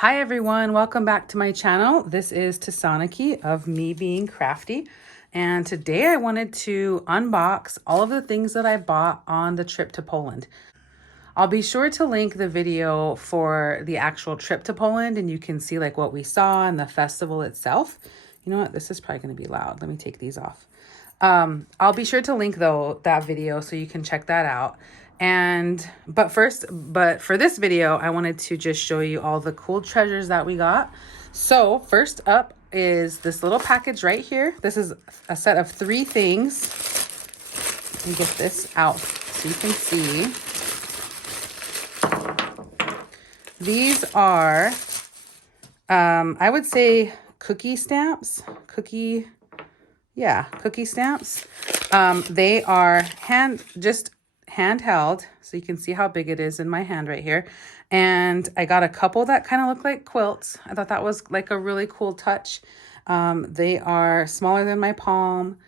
Hi everyone, welcome back to my channel. This is Tasanaki of Me Being Crafty, and today I wanted to unbox all of the things that I bought on the trip to Poland. I'll be sure to link the video for the actual trip to Poland, and you can see like what we saw and the festival itself. You know what, this is probably going to be loud. Let me take these off. I'll be sure to link though that video so you can check that out. But for this video, I wanted to just show you all the cool treasures that we got. So first up is this little package right here. This is a set of 3 things. Let me get this out so you can see. These are, I would say cookie stamps, cookie stamps. They are handheld, so you can see how big it is in my hand right here. And I got a couple that kind of look like quilts. I thought that was like a really cool touch. They are smaller than my palm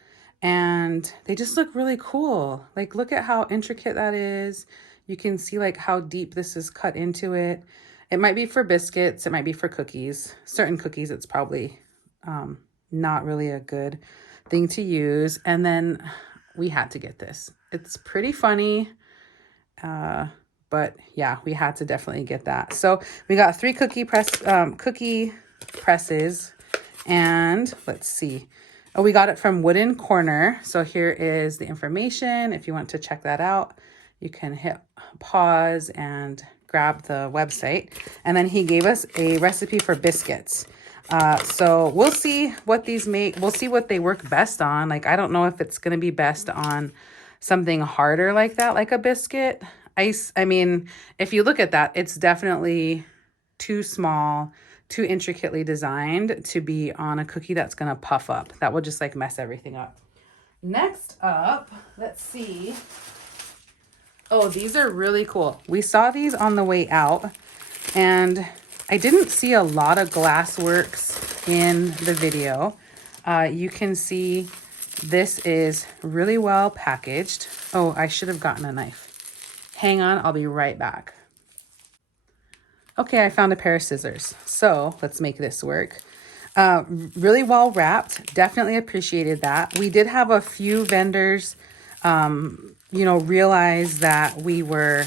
and they just look really cool. Like, look at how intricate that is. You can see like how deep this is cut into it. It might be for biscuits, it might be for cookies. Certain cookies, it's probably not really a good thing to use. And then we had to get this. It's pretty funny, but yeah, we had to definitely get that. So we got 3 cookie presses, and let's see. Oh, we got it from Wooden Corner. So here is the information. If you want to check that out, you can hit pause and grab the website. And then he gave us a recipe for biscuits. So we'll see what these make. We'll see what they work best on. Like, I don't know if it's going to be best on something harder like that, like a biscuit. I mean, if you look at that, it's definitely too small, too intricately designed to be on a cookie that's going to puff up. That would just like mess everything up. Next up, let's see. Oh, these are really cool. We saw these on the way out, and I didn't see a lot of glass works in the video. You can see this is really well packaged. Oh, I should have gotten a knife. Hang on, I'll be right back. Okay, I found a pair of scissors. So let's make this work. Really well wrapped. Definitely appreciated that. We did have a few vendors, realize that we were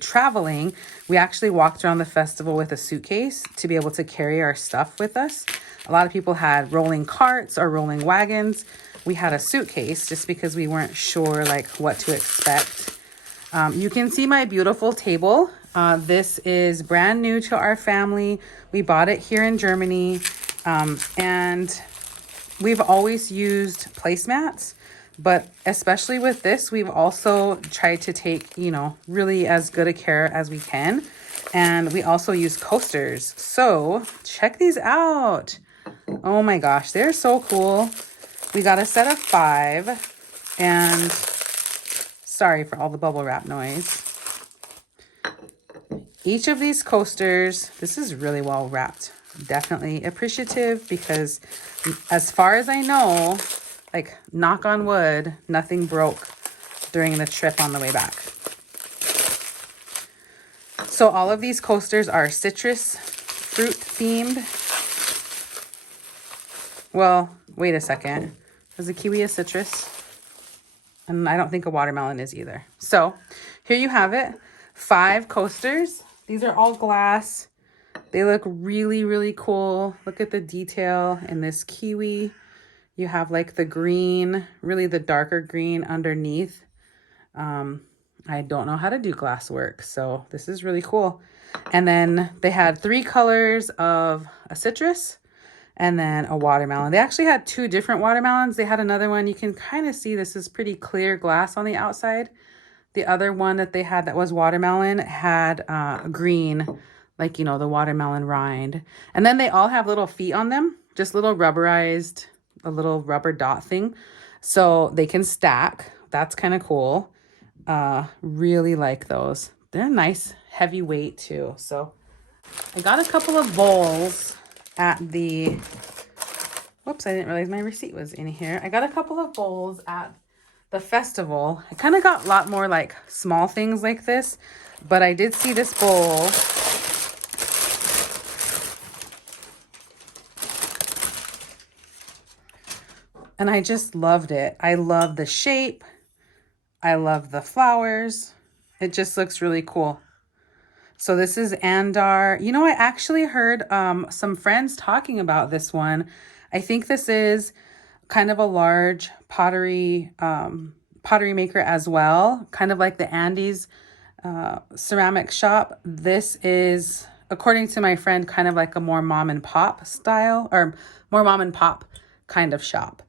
traveling. We actually walked around the festival with a suitcase to be able to carry our stuff with us. A lot of people had rolling carts or rolling wagons. We had a suitcase just because we weren't sure like what to expect. You can see my beautiful table. This is brand new to our family. We bought it here in Germany. And we've always used placemats. But especially with this, we've also tried to take, really as good a care as we can. And we also use coasters. So check these out. Oh my gosh, they're so cool. We got a set of 5. And sorry for all the bubble wrap noise. Each of these coasters, this is really well wrapped. Definitely appreciative because as far as I know, like, knock on wood, nothing broke during the trip on the way back. So all of these coasters are citrus fruit themed. Well, wait a second. Is a kiwi a citrus? And I don't think a watermelon is either. So here you have it. 5 coasters. These are all glass. They look really, really cool. Look at the detail in this kiwi. You have like the green, really the darker green underneath. I don't know how to do glass work, so this is really cool. And then they had 3 colors of a citrus and then a watermelon. They actually had 2 different watermelons. They had another one. You can kind of see this is pretty clear glass on the outside. The other one that they had that was watermelon had green, like, the watermelon rind. And then they all have little feet on them, just little rubberized, a little rubber dot thing, so they can stack. That's kind of cool. Really like those. They're nice, heavy weight too. So I got a couple of bowls at the, whoops, I didn't realize my receipt was in here. I got a couple of bowls at the festival. I kind of got a lot more like small things like this, but I did see this bowl And I just loved it. I love the shape. I love the flowers. It just looks really cool. So this is Andar. You know, I actually heard some friends talking about this one. I think this is kind of a large pottery maker as well, kind of like the Andes ceramic shop. This is, according to my friend, kind of like a more mom and pop style, or more mom and pop kind of shop.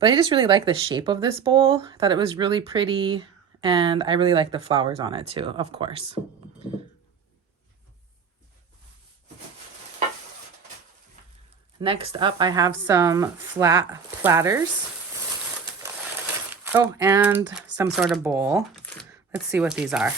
But I just really like the shape of this bowl. I thought it was really pretty, and I really like the flowers on it too, of course. Next up, I have some flat platters. Oh, and some sort of bowl. Let's see what these are.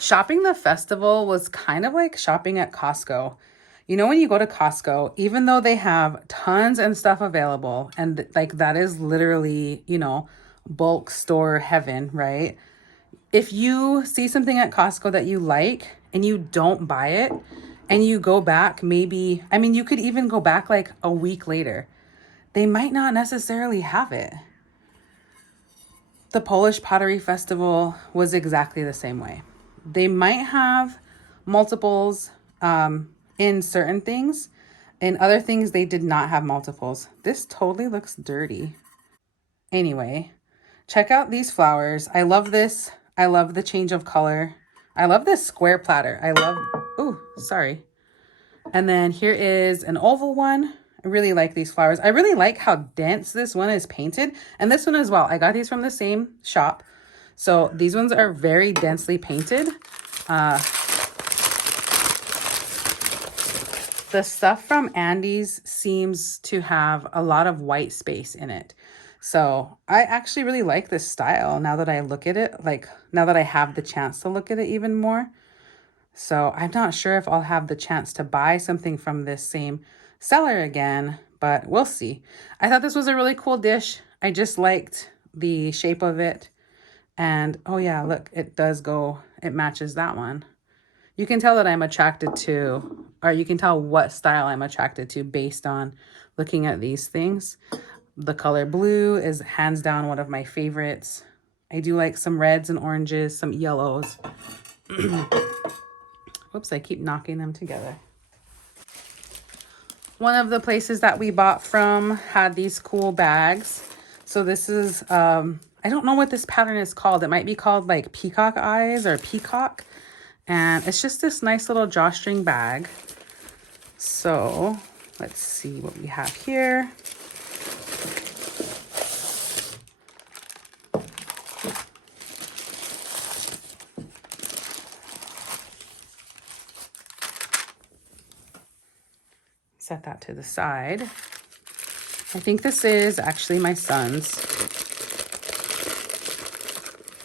Shopping the festival was kind of like shopping at Costco. You know, when you go to Costco, even though they have tons and stuff available, and like that is literally, you know, bulk store heaven, right? If you see something at Costco that you like and you don't buy it and you go back, maybe, I mean, you could even go back like a week later, they might not necessarily have it. The Polish Pottery Festival was exactly the same way. They might have multiples in certain things. In other things, they did not have multiples. This totally looks dirty. Anyway, check out these flowers. I love this. I love the change of color. I love this square platter. I love, oh, sorry. And then here is an oval one. I really like these flowers. I really like how dense this one is painted. And this one as well. I got these from the same shop. So these ones are very densely painted. The stuff from Andes seems to have a lot of white space in it. So I actually really like this style now that I look at it, like now that I have the chance to look at it even more. So I'm not sure if I'll have the chance to buy something from this same seller again, but we'll see. I thought this was a really cool dish. I just liked the shape of it. And oh yeah, look, it does go, it matches that one. You can tell that I'm attracted to, or you can tell what style I'm attracted to based on looking at these things. The color blue is hands down one of my favorites. I do like some reds and oranges, some yellows. Whoops, I keep knocking them together. One of the places that we bought from had these cool bags. So this is, I don't know what this pattern is called. It might be called like peacock eyes or peacock. And it's just this nice little drawstring bag. So let's see what we have here. Set that to the side. I think this is actually my son's.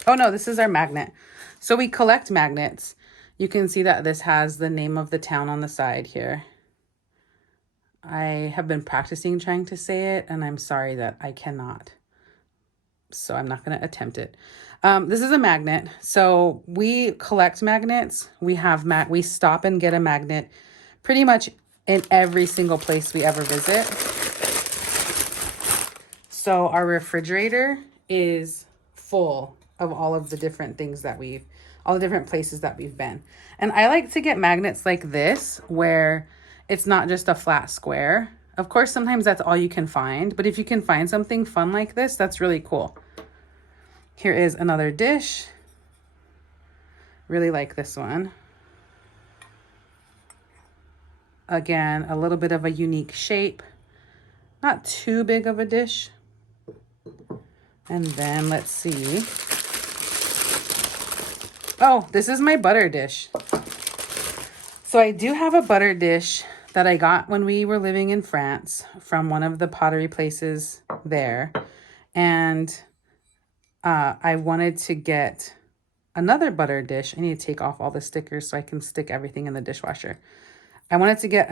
Oh no, this is our magnet. So we collect magnets. You can see that this has the name of the town on the side here. I have been practicing trying to say it, and I'm sorry that I cannot. So I'm not going to attempt it. This is a magnet. So we collect magnets. We stop and get a magnet pretty much in every single place we ever visit. So our refrigerator is full of all of the different things that all the different places that we've been. And I like to get magnets like this where it's not just a flat square. Of course, sometimes that's all you can find, but if you can find something fun like this, that's really cool. Here is another dish. Really like this one. Again, a little bit of a unique shape. Not too big of a dish. And then let's see. Oh, this is my butter dish. So I do have a butter dish that I got when we were living in France from one of the pottery places there. And I wanted to get another butter dish. I need to take off all the stickers so I can stick everything in the dishwasher. I wanted to get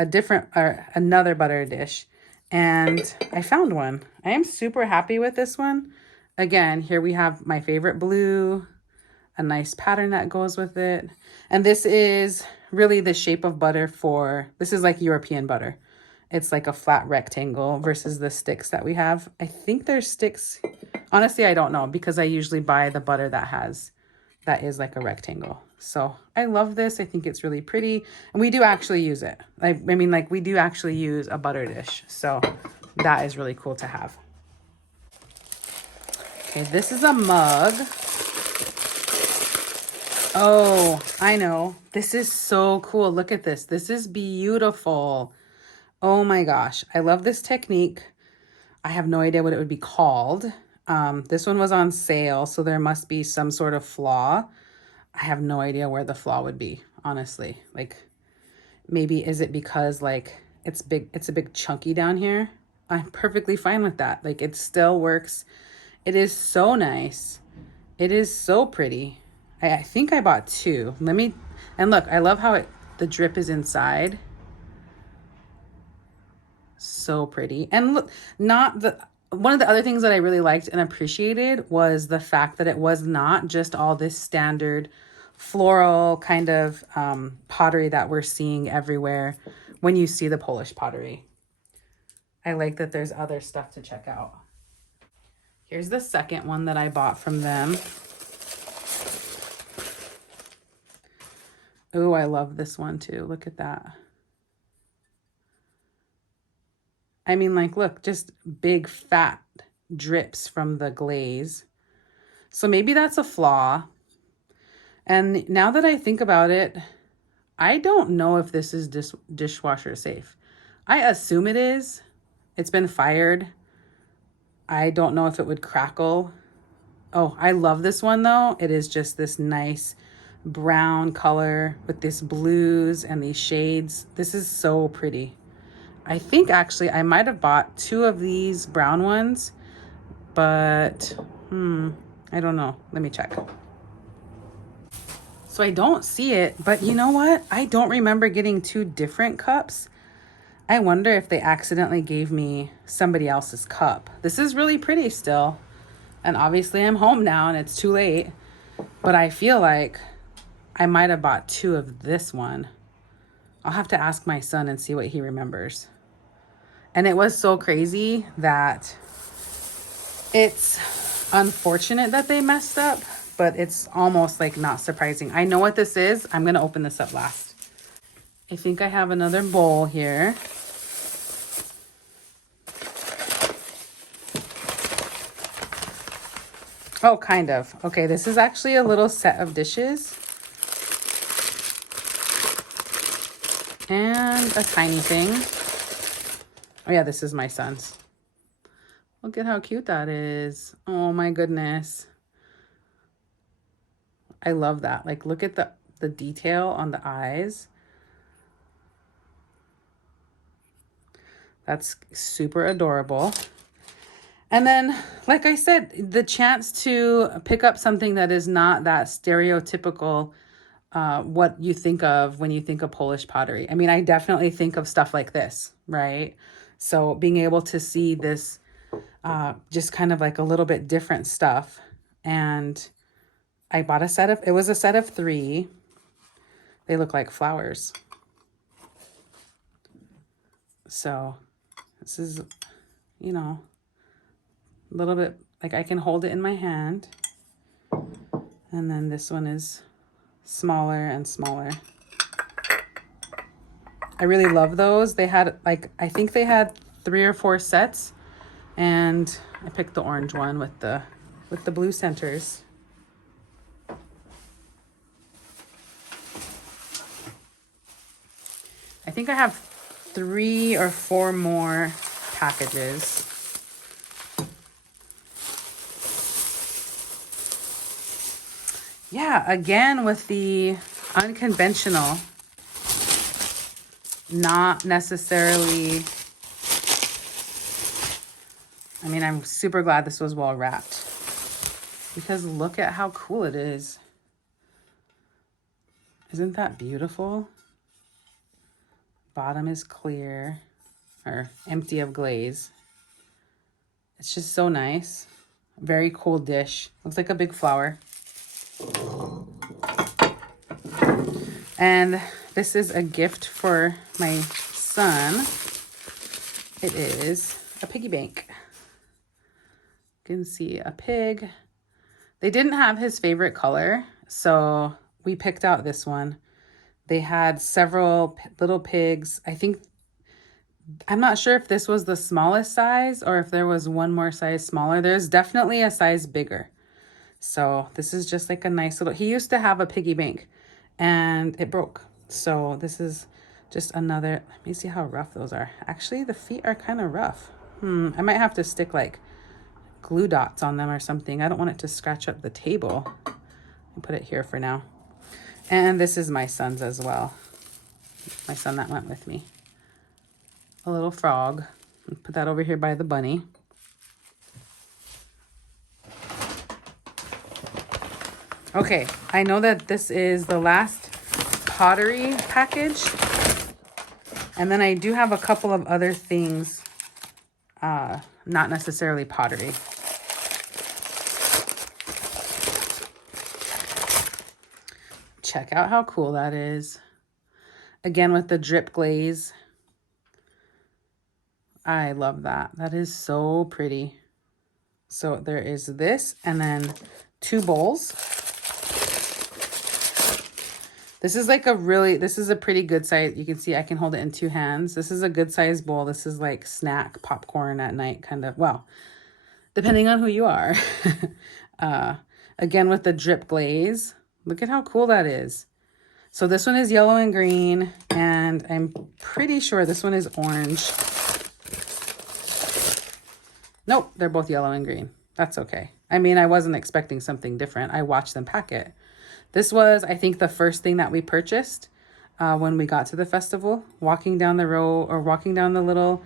another butter dish. and I found one. I am super happy with this one. Again, here we have my favorite blue, a nice pattern that goes with it. And this is really the shape of butter for, this is like European butter. It's like a flat rectangle versus the sticks that we have. I think there's sticks. Honestly, I don't know because I usually buy the butter that is like a rectangle. So I love this. I think it's really pretty. And we do actually use it. I mean, like we do actually use a butter dish. So that is really cool to have. Okay, this is a mug. Oh, I know. This is so cool. Look at this. This is beautiful. Oh my gosh. I love this technique. I have no idea what it would be called. This one was on sale, so there must be some sort of flaw. I have no idea where the flaw would be, honestly. Like, maybe is it because like it's a big chunky down here? I'm perfectly fine with that. Like, it still works. It is so nice. It is so pretty. I think I bought two. And look, I love how the drip is inside. So pretty. And look, one of the other things that I really liked and appreciated was the fact that it was not just all this standard floral kind of pottery that we're seeing everywhere when you see the Polish pottery. I like that there's other stuff to check out. Here's the second one that I bought from them. Oh, I love this one too. Look at that. I mean, like, look, just big fat drips from the glaze. So maybe that's a flaw. And now that I think about it, I don't know if this is dishwasher safe. I assume it is. It's been fired. I don't know if it would crackle. Oh, I love this one though. It is just this nice brown color with this blues and these shades. This is so pretty. I think actually I might have bought two of these brown ones, but I don't know. Let me check. So I don't see it, but you know what? I don't remember getting two different cups. I wonder if they accidentally gave me somebody else's cup. This is really pretty still. And obviously I'm home now and it's too late, but I feel like I might have bought two of this one. I'll have to ask my son and see what he remembers. And it was so crazy that it's unfortunate that they messed up, but it's almost like not surprising. I know what this is. I'm going to open this up last. I think I have another bowl here. Oh, kind of. Okay, this is actually a little set of dishes. And a tiny thing. Oh yeah, this is my son's. Look at how cute that is. Oh my goodness. I love that. Like, look at the detail on the eyes. That's super adorable. And then, like I said, the chance to pick up something that is not that stereotypical what you think of when you think of Polish pottery. I mean, I definitely think of stuff like this, right? So being able to see this just kind of like a little bit different stuff. And I bought it was a set of 3. They look like flowers. So this is, you know, a little bit like I can hold it in my hand. And then this one is smaller and smaller. I really love those. They had like, I think they had 3 or 4 sets, and I picked the orange one with the blue centers. I think I have 3 or 4 more packages. Yeah, again with the unconventional, not necessarily, I mean, I'm super glad this was well wrapped because look at how cool it is. Isn't that beautiful? Bottom is clear. or empty of glaze. It's just so nice. Very cool dish. Looks like a big flower. And this is a gift for my son. It is a piggy bank. You can see a pig. They didn't have his favorite color, so we picked out this one. They had several little pigs. I'm not sure if this was the smallest size or if there was one more size smaller. There's definitely a size bigger. So this is just like a nice little, he used to have a piggy bank and it broke. So this is just another, let me see how rough those are. Actually, the feet are kind of rough. I might have to stick like glue dots on them or something. I don't want it to scratch up the table. I'll put it here for now. And this is my son's as well. My son that went with me. A little frog. Put that over here by the bunny. Okay, I know that this is the last pottery package. And then I do have a couple of other things, not necessarily pottery. Check out how cool that is. Again, with the drip glaze. I love that. That is so pretty. So there is this and then 2 bowls. This is like this is a pretty good size. You can see I can hold it in 2 hands. This is a good size bowl. This is like snack popcorn at night kind of, well, depending on who you are. Again, with the drip glaze. Look at how cool that is. So this one is yellow and green, and I'm pretty sure this one is orange. Nope, they're both yellow and green. That's okay. I mean, I wasn't expecting something different. I watched them pack it. This was, I think, the first thing that we purchased when we got to the festival. Walking down the road or walking down the little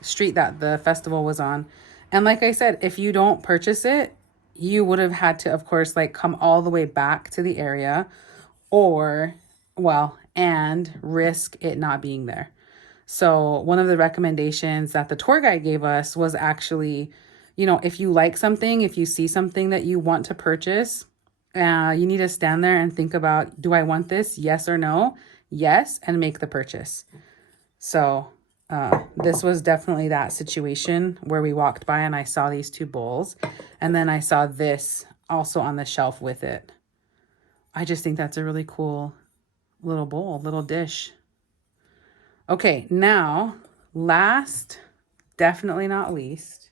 street that the festival was on. And like I said, if you don't purchase it, you would have had to, of course, like come all the way back to the area or, well, and risk it not being there. So one of the recommendations that the tour guide gave us was actually, you know, if you like something, if you see something that you want to purchase, you need to stand there and think about, do I want this? Yes or no? Yes, and make the purchase. So this was definitely that situation where we walked by and I saw these 2 bowls and then I saw this also on the shelf with it. I just think that's a really cool little bowl, little dish. Okay, now last, definitely not least.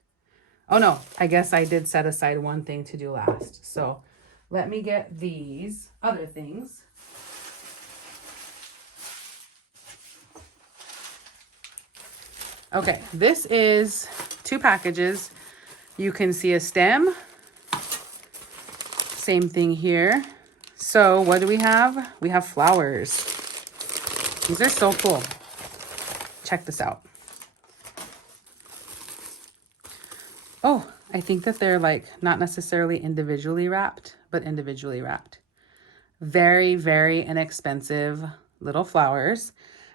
Oh no, I guess I did set aside one thing to do last. So let me get these other things. Okay, this is 2 packages. You can see a stem. Same thing here. So what do we have? We have flowers. These are so cool. Check this out. Oh, I think that they're like not necessarily individually wrapped, but individually wrapped. Very, very inexpensive little flowers.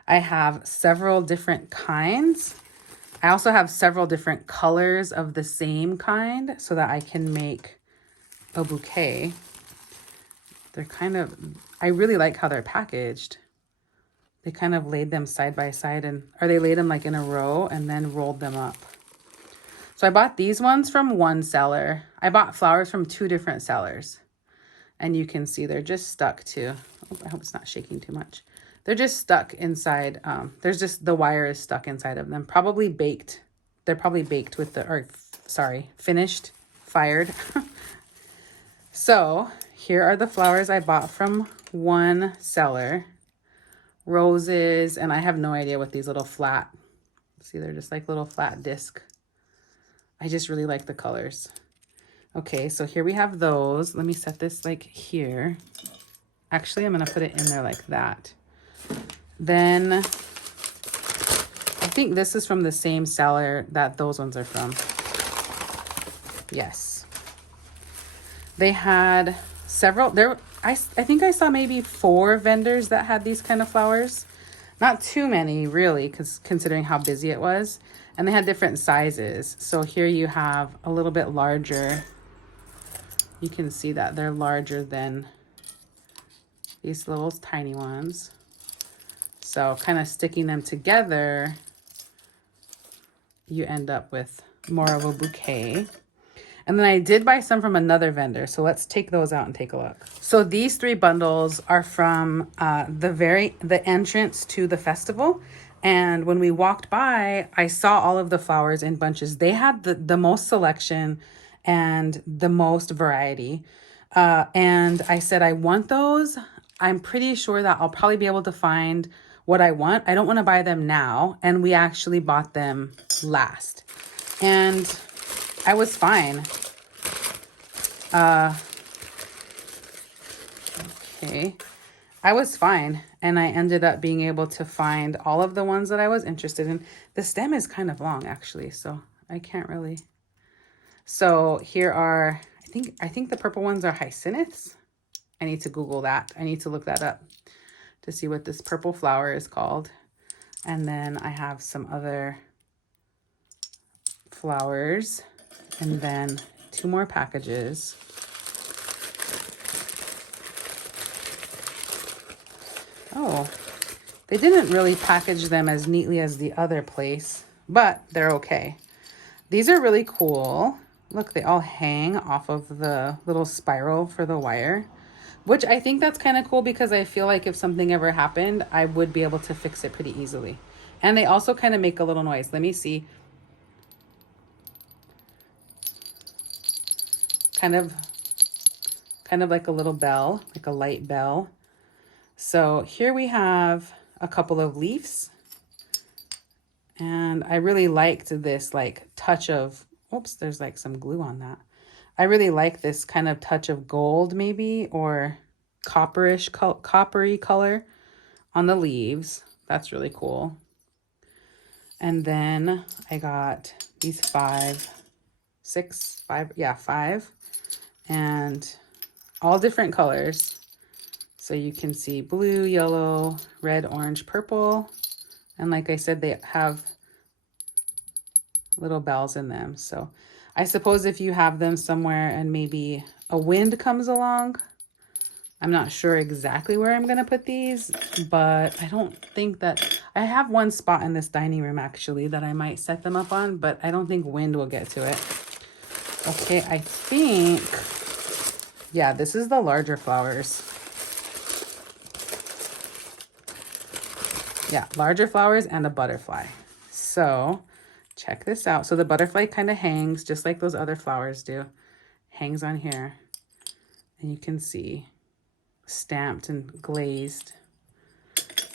I have several different kinds. I also have several different colors of the same kind so that I can make a bouquet. They're kind of, I really like how they're packaged. They kind of laid them side by side or they laid them like in a row and then rolled them up. So I bought these ones from one seller. I bought flowers from 2 different sellers. And you can see they're just stuck to, oh, I hope it's not shaking too much. They're just stuck inside. There's just, the wire is stuck inside of them. Probably baked. They're probably baked with finished, fired. So here are the flowers I bought from one seller. Roses, and I have no idea what these little flat, see, they're just like little flat disc. I just really like the colors. Okay, so here we have those. Let me set this like here. Actually, I'm gonna put it in there like that. Then I think this is from the same seller that those ones are from. Yes. They had several, I think I saw maybe 4 vendors that had these kind of flowers. Not too many, really, because considering how busy it was. And they had different sizes. So here you have a little bit larger. You can see that they're larger than these little tiny ones. So kind of sticking them together, you end up with more of a bouquet. And then I did buy some from another vendor. So let's take those out and take a look. So these 3 bundles are from the entrance to the festival. And when we walked by, I saw all of the flowers in bunches. They had the most selection and the most variety. And I said, I want those. I'm pretty sure that I'll probably be able to find what I want. I don't want to buy them now. And we actually bought them last. And I was fine. Okay. I was fine. And I ended up being able to find all of the ones that I was interested in. The stem is kind of long, actually, so I can't really. So here are, I think the purple ones are hyacinths. I need to Google that. I need to look that up to see what this purple flower is called. And then I have some other flowers, and then 2 more packages. Oh, they didn't really package them as neatly as the other place, but they're okay. These are really cool. Look, they all hang off of the little spiral for the wire, which I think that's kind of cool because I feel like if something ever happened, I would be able to fix it pretty easily. And they also kind of make a little noise. Let me see. Kind of like a little bell, like a light bell. So here we have a couple of leaves. And I really liked this like touch of, oops, there's like some glue on that. I really like this kind of touch of gold maybe, or coppery color on the leaves. That's really cool. And then I got these 5, and all different colors. So you can see blue, yellow, red, orange, purple. And like I said, they have little bells in them. So I suppose if you have them somewhere and maybe a wind comes along, I'm not sure exactly where I'm going to put these, but I don't think that I have one spot in this dining room actually that I might set them up on, but I don't think wind will get to it. Okay, I think, yeah, this is the larger flowers. Yeah, larger flowers and a butterfly. So check this out. So the butterfly kind of hangs just like those other flowers do. Hangs on here. And you can see stamped and glazed.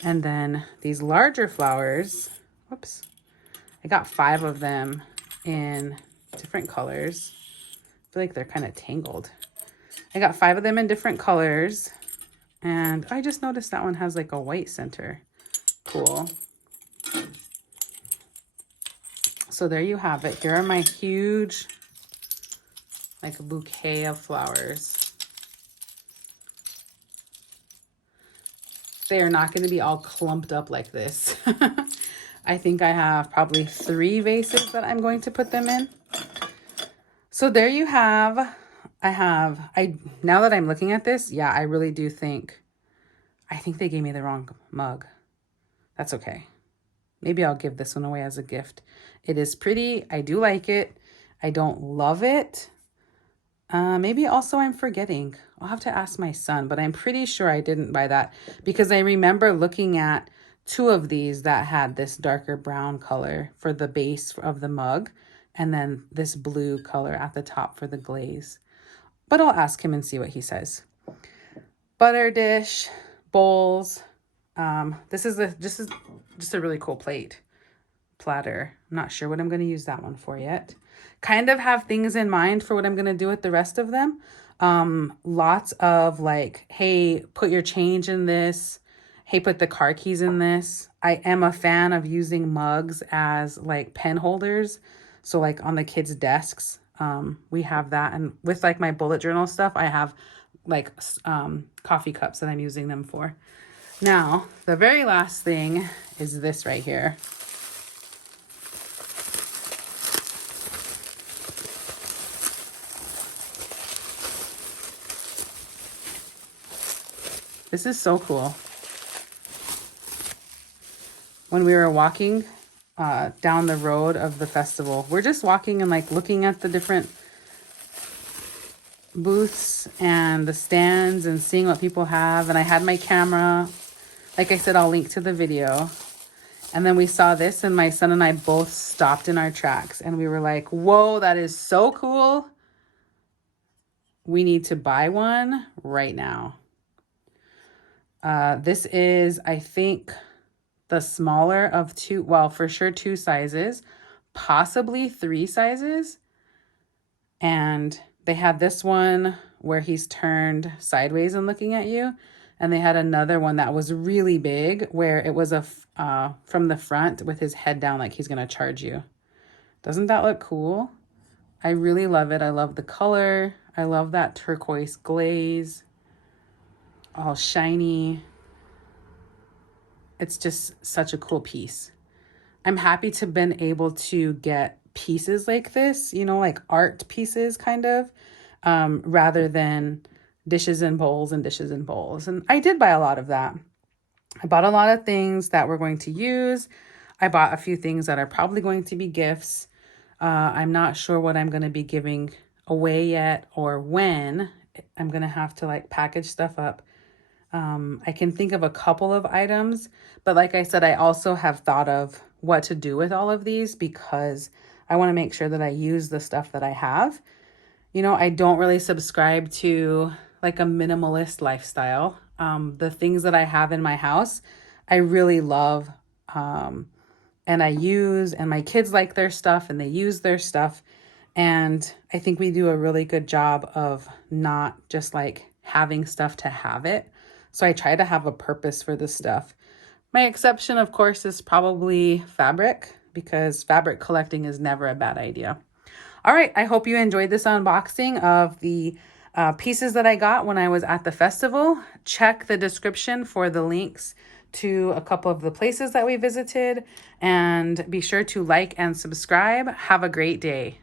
And then these larger flowers, whoops, I got 5 of them in different colors. I feel like they're kind of tangled. I got 5 of them in different colors. And I just noticed that one has like a white center. Cool. So there you have it. Here are my huge, like a bouquet of flowers. They are not going to be all clumped up like this. I think I have probably 3 vases that I'm going to put them in. So there you have, now that I'm looking at this, yeah, I really do think, I think they gave me the wrong mug. That's okay. Maybe I'll give this one away as a gift. It is pretty. I do like it. I don't love it. Maybe also I'm forgetting. I'll have to ask my son, but I'm pretty sure I didn't buy that because I remember looking at 2 of these that had this darker brown color for the base of the mug and then this blue color at the top for the glaze. But I'll ask him and see what he says. Butter dish, bowls. This is just a really cool platter. I'm not sure what I'm going to use that one for yet. Kind of have things in mind for what I'm going to do with the rest of them. Lots of like, hey, put your change in this. Hey, put the car keys in this. I am a fan of using mugs as like pen holders. So like on the kids' desks, we have that. And with like my bullet journal stuff, I have like coffee cups that I'm using them for. Now, the very last thing is this right here. This is so cool. When we were walking down the road of the festival, we're just walking and like looking at the different booths and the stands and seeing what people have. And I had my camera. Like I said, I'll link to the video. And then we saw this and my son and I both stopped in our tracks and we were like, whoa, that is so cool. We need to buy one right now. This is, I think, the smaller of two, well, for sure 2 sizes, possibly 3 sizes. And they had this one where he's turned sideways and looking at you. And they had another one that was really big where it was from the front with his head down like he's going to charge you. Doesn't that look cool? I really love it. I love the color. I love that turquoise glaze. All shiny. It's just such a cool piece. I'm happy to been able to get pieces like this, you know, like art pieces kind of, rather than dishes and bowls and dishes and bowls. And I did buy a lot of that. I bought a lot of things that we're going to use. I bought a few things that are probably going to be gifts. I'm not sure what I'm going to be giving away yet or when. I'm going to have to like package stuff up. I can think of a couple of items, but like I said, I also have thought of what to do with all of these because I want to make sure that I use the stuff that I have. You know, I don't really subscribe to like a minimalist lifestyle. The things that I have in my house, I really love, and I use, and my kids like their stuff and they use their stuff. And I think we do a really good job of not just like having stuff to have it. So I try to have a purpose for this stuff. My exception, of course, is probably fabric because fabric collecting is never a bad idea. All right, I hope you enjoyed this unboxing of the pieces that I got when I was at the festival. Check the description for the links to a couple of the places that we visited and be sure to like and subscribe. Have a great day.